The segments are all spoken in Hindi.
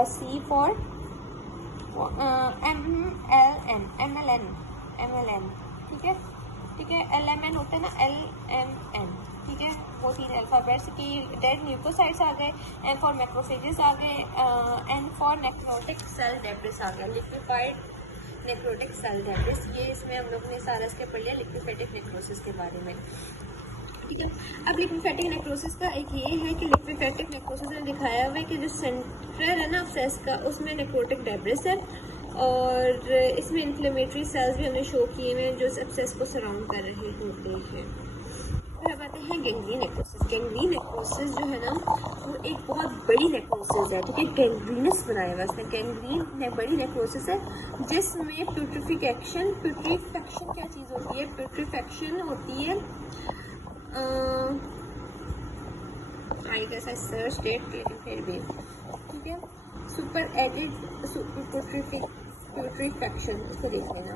और C फॉर MLN, ठीक है, LMN होता है ना, LMN, ठीक है, वो 3 अल्फ़ाबेट्स की डेड न्यूक्लियोसाइड्स आ गए, M फॉर मैक्रोफेजेस आ गए, N for necrotic cell debris आ गया, लिक्विफाइड नेक्रोटिक सेल डेब्रिस। ये इसमें हम लोग ने सारा इसके पढ़ लिया लिक्विफेटिक नेक्रोसिस के बारे में, ठीक है। अब लिक्विफेटिक नेक्रोसिस का एक ये है कि लिक्विफेटिक नेक्रोसिस में दिखाया हुआ है कि जो सेंटर है ना सेल्स का, उसमें नेक्रोटिक डेब्रिस है और इसमें इन्फ्लेमेटरी सेल्स भी हमने शो किए हुए हैं जो सेप्सिस को सराउंड कर रहे होते हैं। फिर अब आते हैं गैंग्रीन नेक्रोसिस। गैंग्रीन नेक्रोसिस जो है ना वो एक बहुत बड़ी नेक्रोसिस है, ठीक है, गैंग्रीनस बनाया हुआ है। गैंग्रीन बड़ी नेक्रोसिस है जिसमें प्यूट्रिफिकेशन क्या चीज़ होती है, प्यूट्रिफेक्शन होती है, I guess I search date लेकिन फिर भी, ठीक है, सुपर एडिड प्यूट्रिफेक्शन, उसको देख लेना।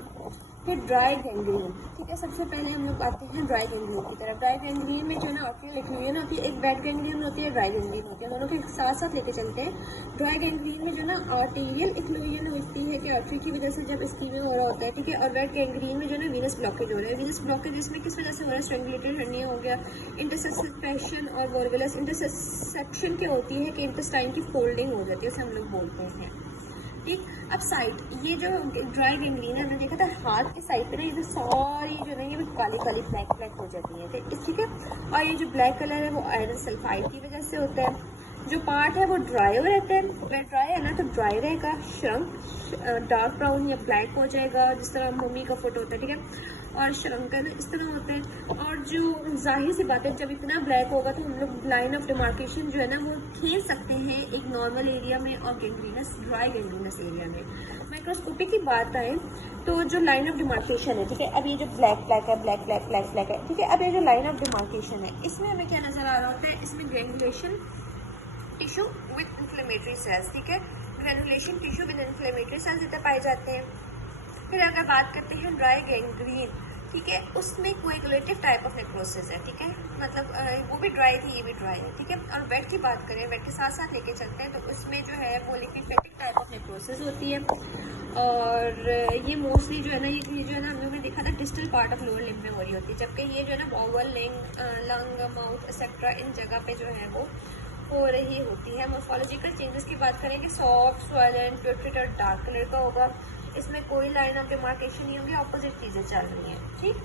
फिर ड्राई गैंग्रीन, ठीक है, सबसे पहले हम लोग आते हैं ड्राई गैंग्रीन की तरफ। ड्राई गैंग्रीन में जो है ना आर्टरियल एक्लूजन होती है, एक वेट गैंग्रीन होती है, ड्राई गैंग्रीन होती है, दोनों के साथ साथ लेके चलते हैं। ड्राई गैंग्रीन में जो ना आर्टेरियल एक्लूजन होती है कि आर्टरी की वजह से जब स्कीमिंग हो रहा होता है, ठीक है, और वेट गैंग्रीन में जो है ना वीनस ब्लॉकेज हो रहा है। वीनस ब्लॉकेज इसमें किस वजह से हो रहा है, स्ट्रेंगुलेटेड हर्निया हो गया, इंटरसेप्शन और वॉल्वुलस इंटरसेप्शन क्या होती है कि इंटेस्टाइन की फोल्डिंग हो जाती है, उसे हम लोग बोलते हैं, ठीक। अब साइड, ये जो ड्राई गैंग्रीन है हमने देखा था हाथ की साइड पे ना, ये सारी जो है ये काली काली ब्लैक हो जाती है, ठीक है, और ये जो ब्लैक कलर है वो आयरन सल्फाइड की वजह से होता है। जो पार्ट है वो ड्राई हो रहता है, वेट ड्राई है ना तो ड्राई रहेगा, श्रंक डार्क ब्राउन या ब्लैक हो जाएगा, जिस तरह मम्मी का फोटो होता है, ठीक है, और श्रंकन इस तरह होते हैं। और जो जाहिर सी बात है जब इतना ब्लैक होगा तो हम लोग लाइन ऑफ डिमार्केशन जो है ना वो खींच सकते हैं एक नॉर्मल एरिया में और गैंग्रीनस ड्राई गैंग्रीनस एरिया में। माइक्रोस्कोपी की बात आए तो जो लाइन ऑफ डिमार्केशन है, ठीक है, अब ये जो ब्लैक है, ब्लैक है, ठीक है, अब ये जो लाइन ऑफ डिमार्केशन है इसमें हमें क्या नजर आ रहा होता है, इसमें granulation tissue with inflammatory cells, ठीक है, granulation tissue with inflammatory cells इतने पाए जाते हैं। फिर अगर बात करते हैं ड्राई गैंग्रीन, ठीक है, उसमें कोएगुलेटिव टाइप ऑफ नेक्रोसिस है, ठीक है, मतलब वो भी ड्राई थी, ये भी ड्राई है, ठीक है। और वेट की बात करें, वेट के साथ साथ लेके चलते हैं तो उसमें जो है वो लिक्विफेटिक टाइप ऑफ नेक्रोसिस होती है और ये मोस्टली जो है ना ये जो है ना हम लोगों ने देखा था distal part of lower limb में हो रही होती है, जबकि ये जो है ना बॉवल, लंग, माउथ एक्सेट्रा इन जगह पे जो है वो हो रही होती है। मॉर्फोलॉजिकल चेंजेस की बात करें कि सॉफ्ट, स्वॉलन, प्यूट्रिड और डार्क कलर का होगा, इसमें कोई लाइन ऑफ डिमार्केशन नहीं होगी, ऑपोजिट चीज़ें चल रही हैं, ठीक।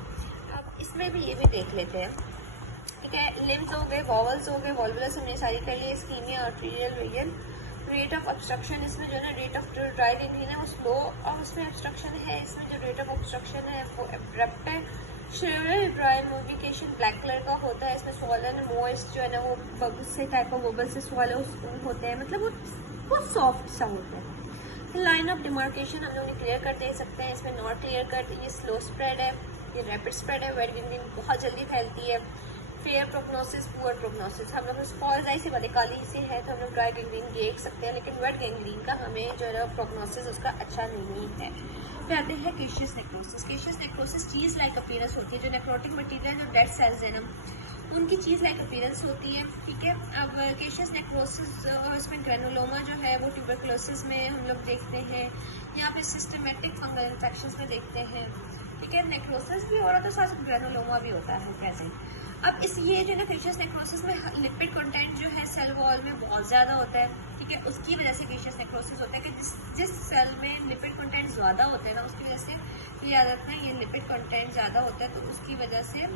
अब इसमें भी ये भी देख लेते हैं, ठीक है, लिम्स हो गए, वॉवल्स हो गए, वॉल्वुलस हमने सारी कर ली, ischemia, arterial region, rate of obstruction, इसमें जो है ना रेट ऑफ जो ड्राई गैंग्रीन है वो स्लो और उसमें ऑब्स्ट्रक्शन है, इसमें जो रेट ऑफ ऑब्स्ट्रक्शन है वो एब्रप्ट है। शेवरल ड्राई मोडिकेशन ब्लैक कलर का होता है, इसमें स्वॉलन मॉइस्ट जो है ना वो बबल से टाइप ऑफ बबल से स्वॉलो होते हैं, मतलब वो सॉफ्ट सा होता है। लाइन ऑफ डिमार्केशन हम लोग ने क्लियर कर दे सकते हैं, इसमें नॉट क्लियर कर, ये स्लो स्प्रेड है, ये रैपिड स्प्रेड है, वेट गैंग्रीन बहुत जल्दी फैलती है। फेयर प्रोग्नोसिस, पुअर प्रोग्नोसिस, हम लोग स्पॉज आई से बड़े काली से है तो हम लोग ड्राई गैंग्रीन देख सकते हैं, लेकिन वेट गैंग्रीन का हमें जो है प्रोग्नोसिस उसका अच्छा नहीं है। फिर आते हैं केशियस नेक्रोसिस। केशियस नेक्रोसिस चीज़ लाइक अपीयरेंस होती है, जो नेक्रोटिक मटीरियल जो डेड सेल्स है ना उनकी चीज़ लाइक अपीयरेंस होती है, ठीक है। अब केशियस नेक्रोसिस इसमें ग्रेनुलोमा जो है वो ट्यूबरकुलोसिस में हम लोग देखते हैं, यहाँ पे सिस्टमेटिक फंगल इन्फेक्शंस में देखते हैं, ठीक है। नेक्रोसिस भी हो रहा तो साथ ग्रेनुलोमा भी होता है प्रेजेंट। अब इस ये जो ना केशियस नेक्रोसिस में लिपिड कंटेंट जो है सेल वॉल में बहुत ज़्यादा होता है, ठीक है, उसकी वजह से केशियस नेक्रोसिस होता है कि जिस सेल में लिपिड कंटेंट ज़्यादा होता है ना उसकी वजह से याद रखना ये लिपिड कंटेंट ज़्यादा होता है तो उसकी वजह से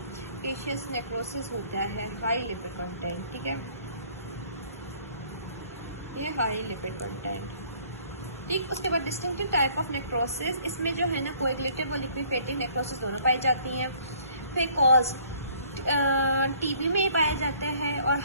केशियस नेक्रोसिस होता है, हाई लिपिड कंटेंट, ठीक है, ये हाई लिपिड कंटेंट, ठीक। उसके बाद डिस्टिंक्टिव टाइप ऑफ नेक्रोसिस, इसमें जो है ना कोएगुलेटिव और लिक्विफेटिव नेक्रोसिस दोनों पाई जाती हैं। फिर कॉज टीबी में पाए जाते हैं और